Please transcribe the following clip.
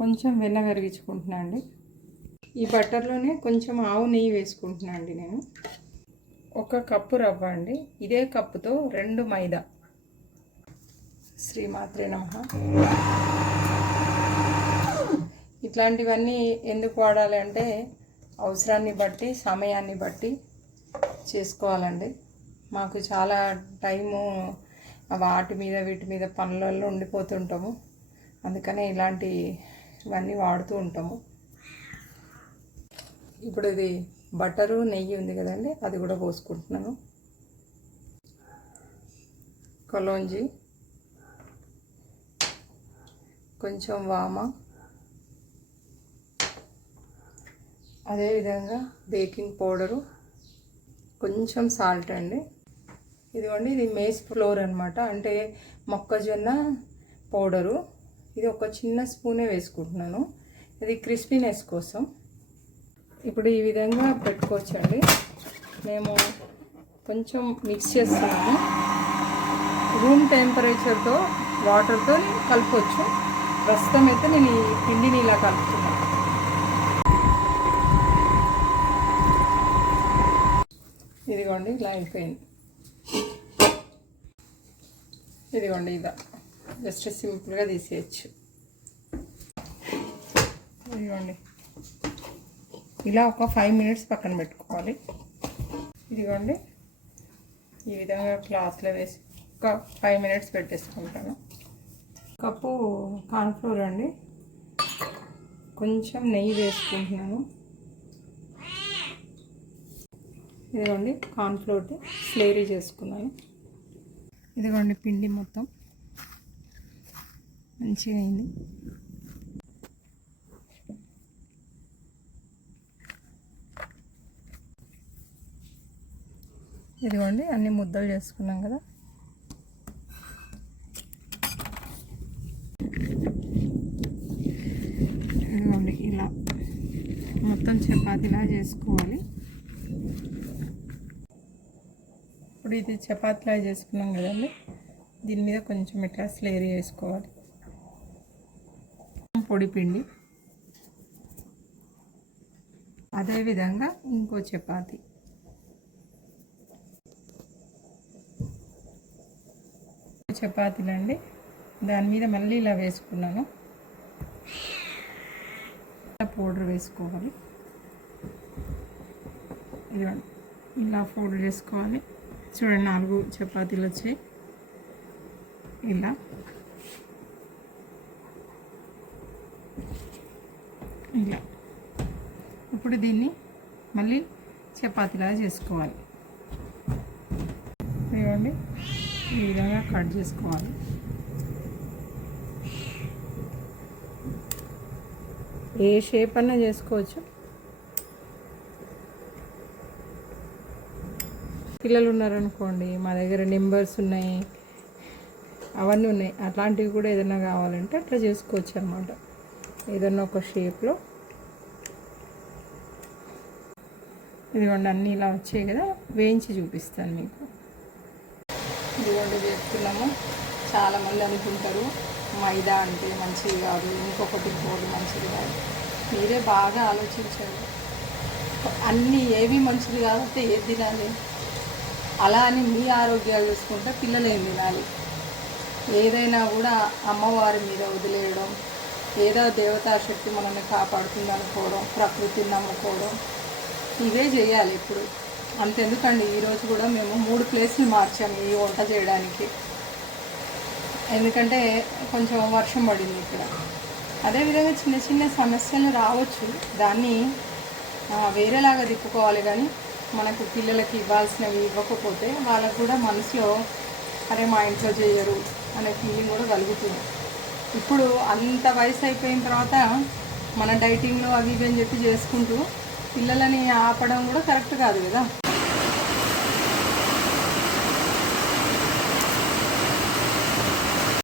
కొంచెం వెన్న కరిగించుకుంటున్నా అండి. ఈ బటర్లోనే కొంచెం ఆవు నెయ్యి వేసుకుంటున్నా అండి. నేను 1 కప్పు రవ్వ అండి. ఇదే కప్పుతో 2 మైదా. శ్రీమాత్రే నమః. ఇట్లాంటివన్నీ ఎందుకు వాడాలి అంటే అవసరాన్ని బట్టి సమయాన్ని బట్టి చేసుకోవాలండి. మాకు చాలా టైము వాటి మీద వీటి మీద పనులలో ఉండిపోతుంటాము. అందుకనే ఇవన్నీ వాడుతూ ఉంటాము. ఇప్పుడు ఇది బటరు నెయ్యి ఉంది కదండి, అది కూడా పోసుకుంటున్నాను. కలోంజీ, కొంచెం వామ, అదేవిధంగా బేకింగ్ పౌడరు, కొంచెం సాల్ట్ అండి. ఇదిగోండి, ఇది మేస్ ఫ్లోర్ అనమాట, అంటే మొక్కజొన్న పౌడరు. ఇది ఒక చిన్న స్పూనే వేసుకుంటున్నాను, ఇది క్రిస్పీనెస్ కోసం. ఇప్పుడు ఈ విధంగా పెట్టుకోవచ్చండి. మేము కొంచెం మిక్స్ చేస్తున్నాము. రూమ్ టెంపరేచర్తో వాటర్తో కలపవచ్చు. ప్రస్తుతం అయితే నేను ఈ పిండిని ఇలా కలుపుతున్నాను. ఇదిగోండి, ఇలా అయిపోయింది. ఇదిగోండి, ఇలా జస్ట్ సింపుల్గా తీసేయచ్చు. ఇదిగోండి, ఇలా ఒక 5 మినిట్స్ పక్కన పెట్టుకోవాలి. ఇదిగోండి, ఈ విధంగా క్లాత్లో వేసి ఒక 5 మినిట్స్ పెట్టేసుకుంటాను. కప్పు కార్న్ఫ్లోర్ అండి, కొంచెం నెయ్యి వేసుకుంటున్నాను. ఇదిగోండి, కార్న్ఫ్లోర్ స్లేరీ చేసుకున్నాను. ఇదిగోండి, పిండి మొత్తం మంచిగా అయింది. ఇదిగోండి, అన్ని ముద్దలు చేసుకున్నాం కదా. ఇదిగోండి, ఇలా మొత్తం చపాతీలా చేసుకోవాలి. ఇప్పుడు ఇది చపాతీలా చేసుకున్నాం కదండి, దీని మీద కొంచెం ఇట్లా స్లేరీ వేసుకోవాలి. పొడి పిండి, అదేవిధంగా ఇంకో చపాతీ. చపాతీలండి, దాని మీద మళ్ళీ ఇలా వేసుకున్నాను. పౌడర్ వేసుకోవాలి. ఇదిగోండి, ఇలా ఫోల్డ్ చేసుకోవాలి. చూడండి, 4 చపాతీలు వచ్చాయి. ఇలా ఇలా ఇప్పుడు దీన్ని మళ్ళీ చపాతీలాగా చేసుకోవాలి. ఇదిగోండి, ఈ విధంగా కట్ చేసుకోవాలి. ఏ షేప్ అన్నా చేసుకోవచ్చు. పిల్లలు ఉన్నారనుకోండి, మా దగ్గర నెంబర్స్ ఉన్నాయి, అవన్నీ ఉన్నాయి. అట్లాంటివి కూడా ఏదైనా కావాలంటే అట్లా చేసుకోవచ్చు అనమాట, ఏదన్నా ఒక షేప్లో. ఇదిగోండి, అన్నీ ఇలా వచ్చాయి కదా, వేయించి చూపిస్తాను మీకు. ఇదిగోండి, చేస్తున్నాము. చాలామంది అనుకుంటారు మైదా అంటే మంచిది కాదు, ఇంకొకటి మంచిది కాదు. మీరే బాగా ఆలోచించండి. అన్నీ ఏవి మంచిది కాబట్టి ఏది తినాలి, అలా అని మీ ఆరోగ్యాలు చూసుకుంటే పిల్లలు ఏం తినాలి? ఏదైనా కూడా అమ్మవారి మీద వదిలేయడం, ఏదో దేవతాశక్తి మనల్ని కాపాడుతుంది అనుకోవడం, ప్రకృతిని నమ్ముకోవడం, ఇవే చేయాలి ఇప్పుడు. అంతెందుకండి, ఈరోజు కూడా మేము 3 ప్లేస్లు మార్చాము ఈ వంట చేయడానికి. ఎందుకంటే కొంచెం వర్షం పడింది ఇక్కడ. అదేవిధంగా చిన్న చిన్న సమస్యలు రావచ్చు, దాన్ని వేరేలాగా తిప్పుకోవాలి. కానీ మనకు పిల్లలకి ఇవ్వాల్సినవి ఇవ్వకపోతే వాళ్ళకు కూడా మనసులో అరే మా ఇంట్లో చేయరు అనే ఫీలింగ్ కూడా కలుగుతుంది. ఇప్పుడు అంత వయసు అయిపోయిన తర్వాత మన డైటింగ్లో అవి ఇవి అని చెప్పి చేసుకుంటూ పిల్లలని ఆపడం కూడా కరెక్ట్ కాదు కదా.